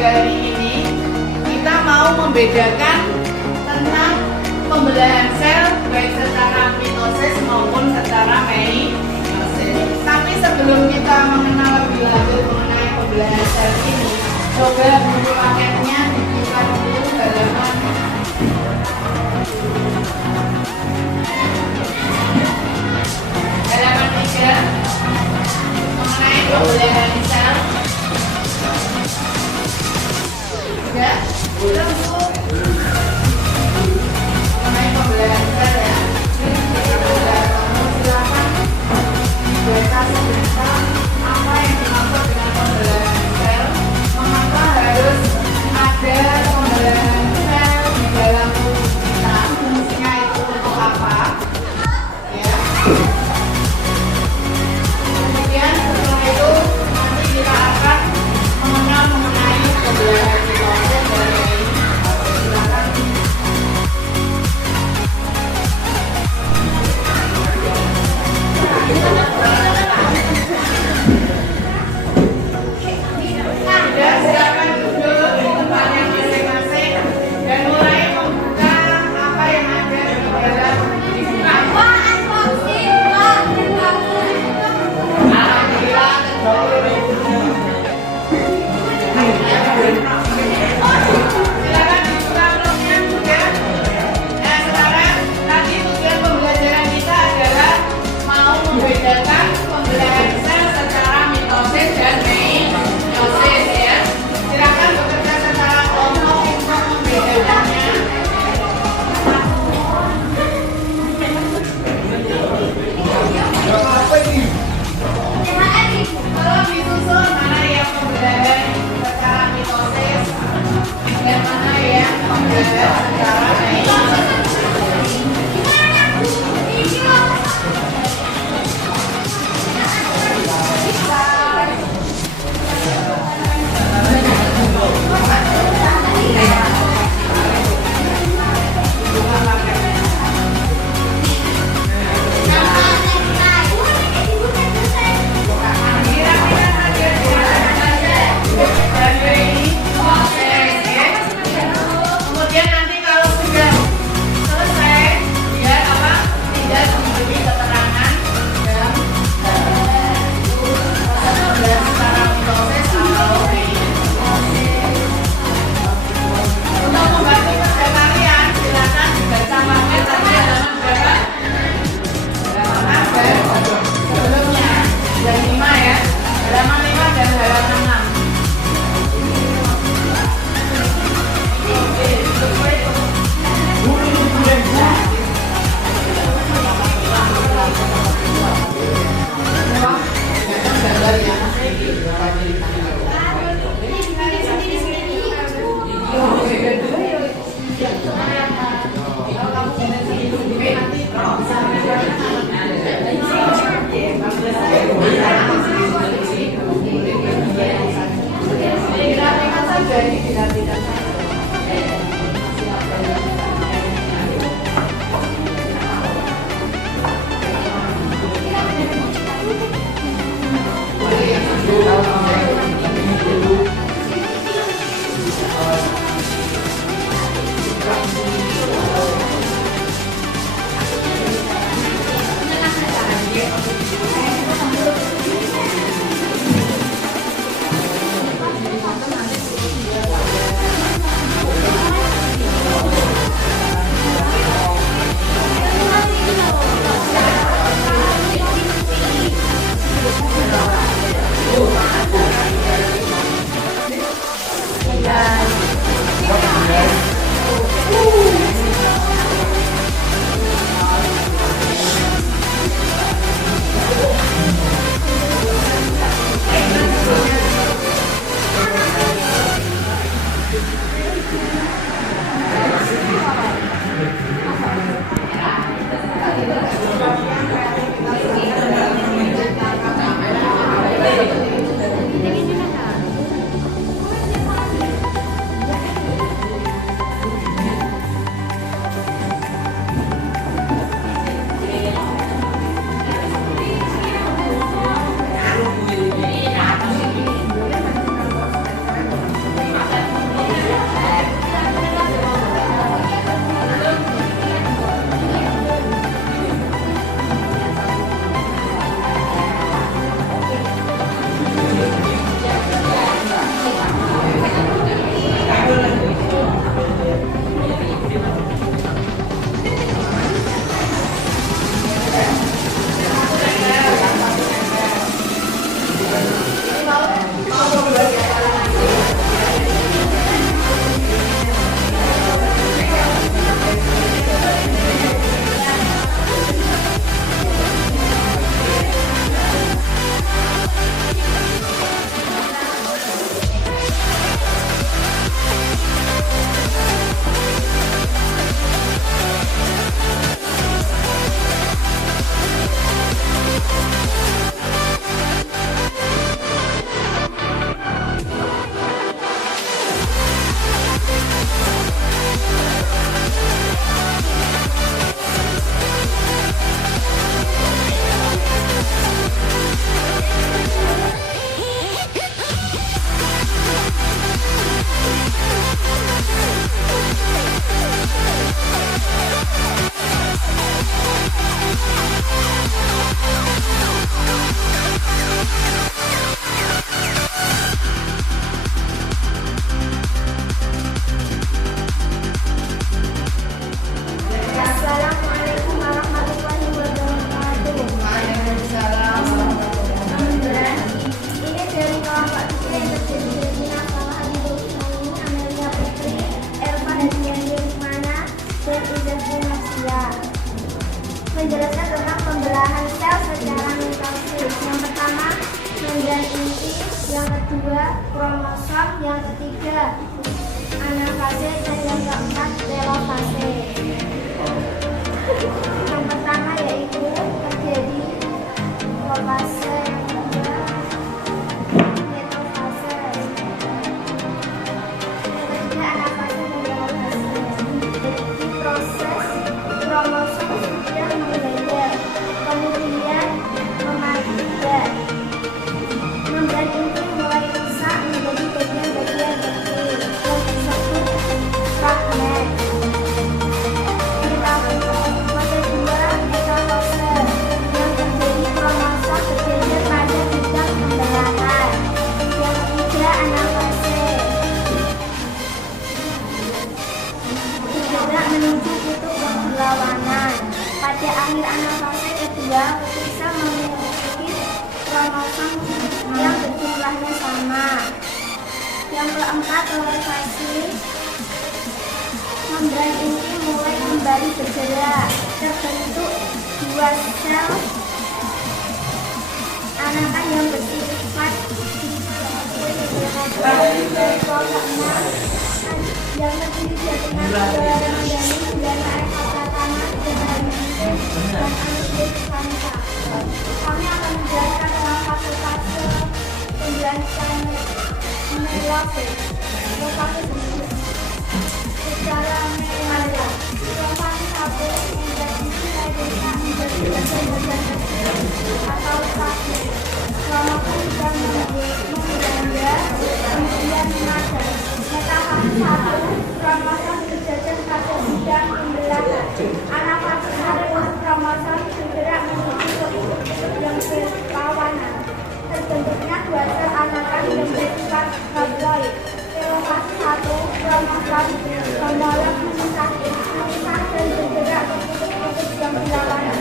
pada hari ini kita mau membedakan tentang pembelahan sel baik secara mitosis maupun secara meiosis. Tapi sebelum kita mengenal lebih lanjut mengenai pembelahan sel ini, coba buku paketnya dibuka dulu halaman halaman 3 mengenai pembelahan sel. Ya, udah mengenai pembelahan sel ya. Silakan dibaca sebentar apa yang dimaksud dengan pembelahan sel, mengapa harus ada pembelahan sel di dalam tubuh kita, fungsinya itu untuk apa, ya. Kemudian setelah itu nanti kita akan mengenal mengenai pembelahan mitosis dari silakan. Sudah, silakan duduk di tempatnya masing-masing dan mulai membuka apa yang ada di dalam dibuka. Alhamdulillah. Silakan dibuka blognya juga. Nah, sekarang tadi tujuan pembelajaran kita adalah mau membedakan pembelahan sel secara mitosis dan meiosis ya. Silakan bekerja secara kelompok untuk membedakannya. Tolong disusun mana yang pembelahan secara mitosis dan mana yang pembelahan secara meiosis. Kemudian nanti kalau sudah selesai, biar apa? Tidak diberi keterangan dalam pembelahan secara mitosis atau meiosis. Untuk membantu kerja kalian, silakan dibaca paket tadi halaman berapa? Halaman sebelumnya, dan 5 ya. Halaman 5 dan halaman 6. Dirapikan saja ini, dirapikan saja. Boleh ya, kromosom, yang ketiga anafase, dan yang keempat telofase. Yang pertama yaitu terjadi profase, yang kedua metafase, yang ketiga anafase dan telofase. Jadi proses kromosom sudah membeddel, kemudian mematikan. Membran inti mulai rusak menjadi bagian-bagian kecil yang disebut fragmen. Fase 2 metafase, yang terjadi kromosom bergeser pada bidang pembelahan. Yang ketiga anafase, bergerak menuju kutub berlawanan. Pada akhir anafase kedua, bisa memiliki kromosom yang berjumlahnya sama. Yang keempat telofase, membran inti mulai kembali bergerak, terbentuk dua sel anakan yang bersifat yang terdiri dari darah mendalam, darah air mata tanah, darah dan anusir kansa. Kami akan menjelaskan tentang fase-fase penjelasan melofase. Melofase secara menyeluruh. Melofase satu menjadi bagian-bagian kecil atau fase. Kromosom sudah mengganda, kemudian memadai. Metafase satu, kromosom berjajar pada bidang pembelahan. Anafase satu, kromosom bergerak menuju ke yang berlawanan. Terbentuknya dua sel anakan yang bersifat haploid. Telofase satu, kromosom homolog memisah dan bergerak ke kutub yang berlawanan.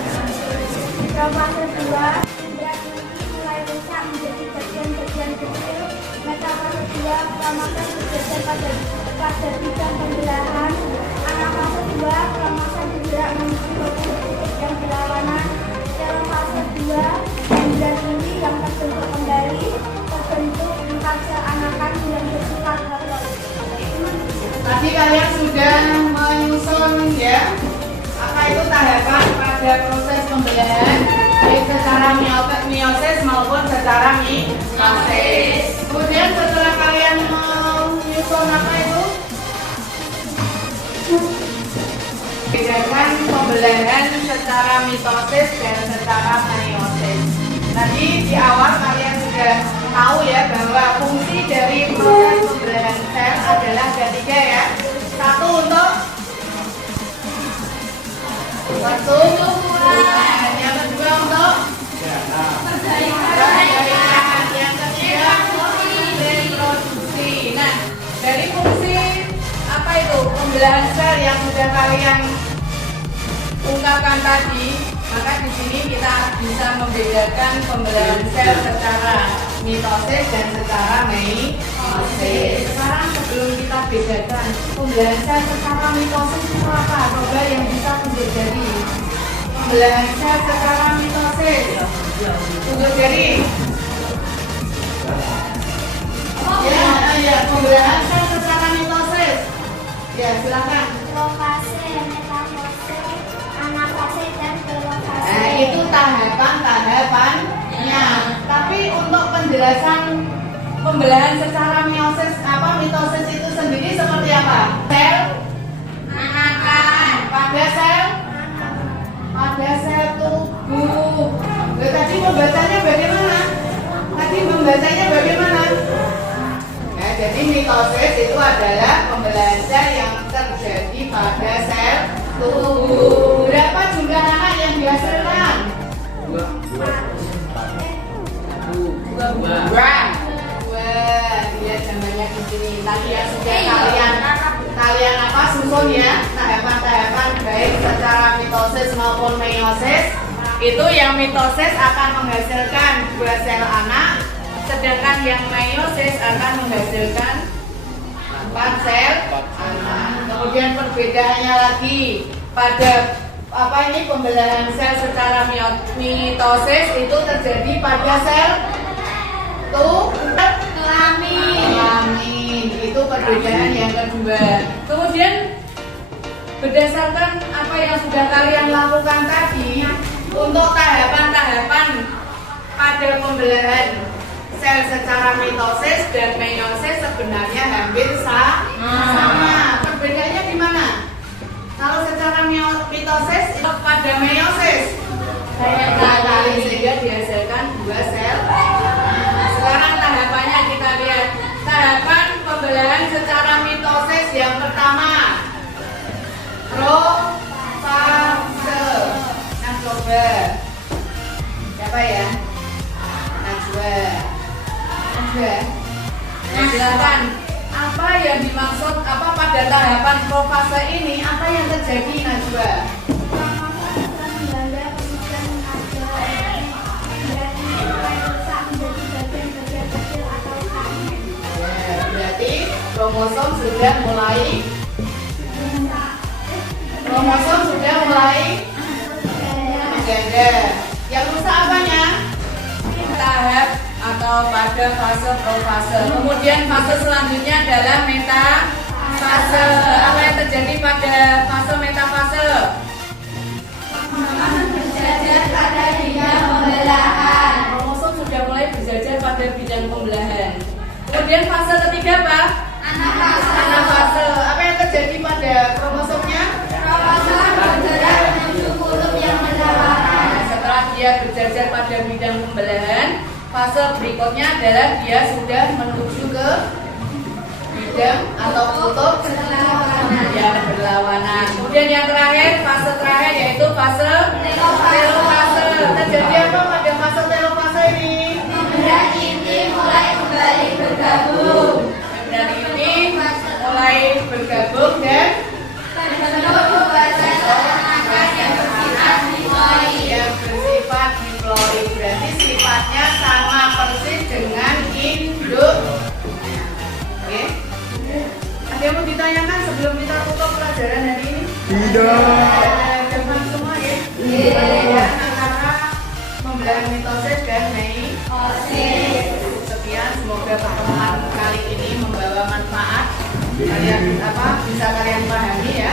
Telofase dua, membran inti mulai rusak menjadi bagian-bagian kecil. Metafase dua, kromosom bergeser pada bidang pembelahan. Anafase dua, kromosom bergerak menuju ke kutub yang berlawanan. Telofase dua, membran inti yang terbentuk kembali, terbentuk 4 sel anakan yang bersifat haploid. Tadi kalian sudah menyusun ya, apa itu tahapan pada proses pembelahan, baik secara meiosis maupun secara mitosis. Kemudian setelah kalian menyusun apa itu, bedakan pembelahan secara mitosis dan secara meiosis. Tadi di awal kalian sudah tahu ya bahwa fungsi dari proses pembelahan sel adalah ada 3 ya. Satu untuk pertumbuhan, yang kedua untuk perbaikan, yang ketiga reproduksi. Nah, dari fungsi apa itu pembelahan sel yang sudah kalian ungkapkan tadi, maka di sini kita bisa membedakan pembelahan sel secara mitosis dan secara meiosis. Sekarang sebelum kita bedakan pembelahan sel secara mitosis itu apa? Coba yang bisa tunjuk jari. Pembelahan sel secara mitosis. Tunjuk jari. Ya, pembelahan sel secara mitosis. Ya, silakan. Telofase, metafase, anafase, dan telofase. Nah, itu tahapan-tahapannya. Tapi untuk penjelasan pembelahan secara mitosis itu sendiri seperti apa? Sel anakan pada sel tubuh. Tadi membacanya bagaimana? Ya, jadi mitosis itu adalah pembelahan sel yang terjadi pada sel tubuh. Berapa jumlah anak yang dihasilkan? 2. Lihat gambarnya di sini. Tadi yang sudah kalian susun ya, tahapan-tahapan baik secara mitosis maupun meiosis. Itu yang mitosis akan menghasilkan 2 sel anak, sedangkan yang meiosis akan menghasilkan 4 sel anak. Kemudian perbedaannya lagi pada pembelahan sel secara mitosis itu terjadi pada sel kelamin. perbedaan yang kedua. Kemudian berdasarkan apa yang sudah kalian lakukan tadi, untuk tahapan-tahapan pada pembelahan sel secara mitosis dan meiosis sebenarnya hampir sama. Perbedaannya di mana? Kalau secara mitosis pada meiosis banyak kali sehingga dihasilkan 2 sel. Sekarang tahapannya kita lihat. Tahapan pembelahan secara mitosis yang pertama, profase. Nah, coba siapa ya? Najwa. Nah, silakan. Apa yang dimaksud pada tahapan profase ini? Apa yang terjadi, Najwa? Berarti kromosom sudah mulai mengganda. Yang rusak apanya? Tahap atau pada fase profase. Kemudian fase selanjutnya adalah metafase. Apa yang terjadi pada fase metafase? Berjajar pada bidang pembelahan. Kromosom sudah mulai berjajar pada bidang pembelahan. Kemudian fase ketiga apa? Anafase. Apa yang terjadi pada kromosomnya? Kromosom bergerak menuju kutub yang berlawanan. Setelah dia berjajar pada bidang pembelahan, fase berikutnya adalah dia sudah menuju ke bidang atau kutub yang berlawanan. Kemudian yang terakhir, fase terakhir yaitu fase telofase. Terjadi apa pada fase telofase ini? Membran inti mulai kembali bergabung. Membran inti mulai bergabung dan membentuk 2 sel rangkaian yang bersifat diploid. Yang bersifat diploid berarti sifatnya sama persis dengan induk. Oke? Ada yang mau ditanyakan sebelum kita tutup pelajaran hari ini? Tidak. Jangan semua ya. Perbedaan antara pembelahan mitosis dan meiosis. Sekian, semoga pertemuan kali ini membawa manfaat. Kalian bisa kalian pahami ya.